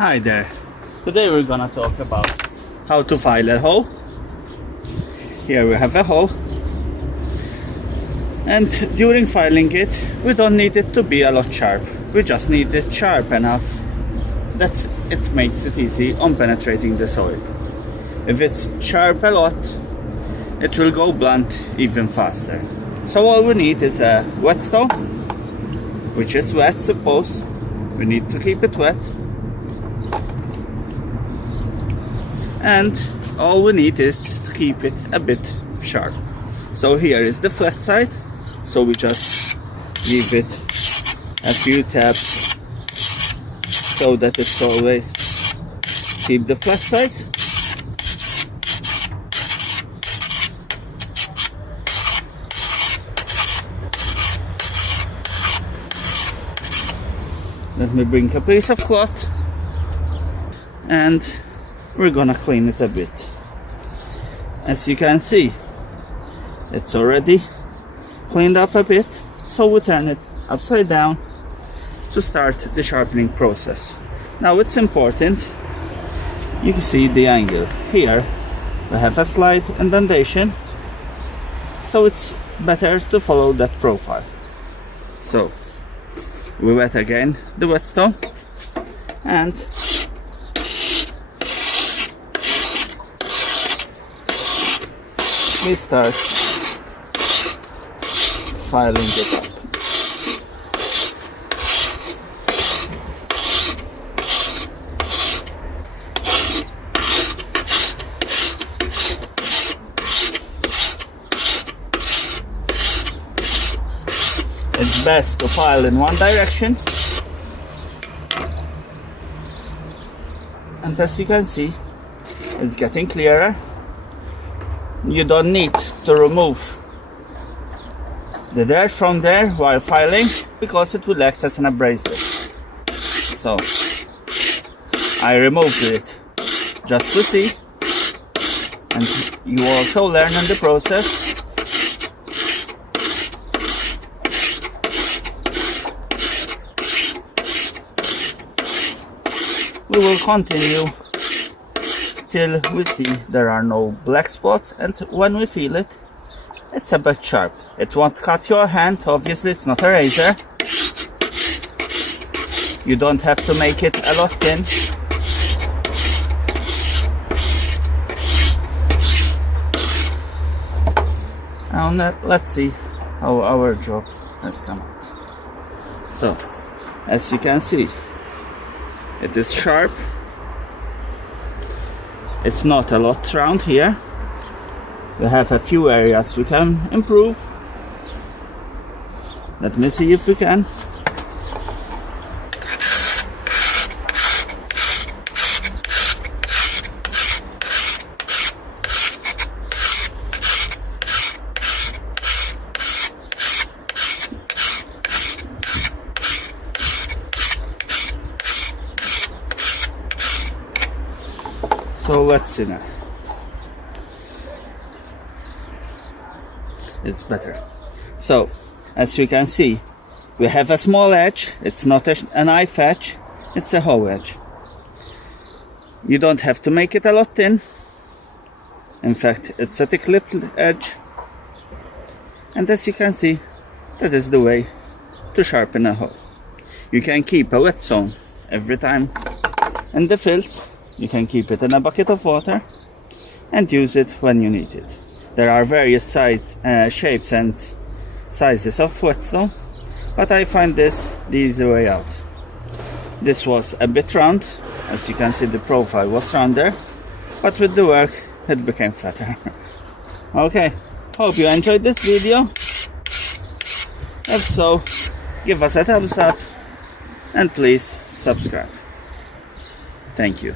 Hi there. Today we're gonna talk about how to file a hoe. Here we have a hoe, and during filing it we don't need it to be a lot sharp. We just need it sharp enough that it makes it easy on penetrating the soil. If it's sharp a lot, it will go blunt even faster. So all we need is a whetstone, which is wet, suppose. We need to keep it wet. And all we need is to keep it a bit sharp. So here is the flat side, so we just give it a few taps so that it's always keep the flat side. Let me bring a piece of cloth and we're gonna clean it a bit. As you can see, it's already cleaned up a bit, so we turn it upside down to start the sharpening process. Now it's important, you can see the angle. Here we have a slight indentation, so it's better to follow that profile. So we wet again the whetstone and we start filing it up. It's best to file in one direction, and as you can see, it's getting clearer. You don't need to remove the dirt from there while filing, because it will act as an abrasive. So I removed it just to see, and you also learn in the process. We will continue till we see there are no black spots, and when we feel it, it's a bit sharp. It won't cut your hand, obviously it's not a razor. You don't have to make it a lot thin. Now let's see how our job has come out. So, as you can see, it is sharp. It's not a lot around here. We have a few areas we can improve. Let me see if we can. So let's see now. It's better. So, as you can see, we have a small edge. It's not a knife edge, it's a hoe edge. You don't have to make it a lot thin. In fact, it's a clipped edge. And as you can see, that is the way to sharpen a hoe. You can keep a whetstone every time in the fills. You can keep it in a bucket of water and use it when you need it. There are various shapes and sizes of whetstone, but I find this the easy way out. This was a bit round, as you can see the profile was rounder, but with the work it became flatter. Okay, hope you enjoyed this video. If so, give us a thumbs up and please subscribe. Thank you.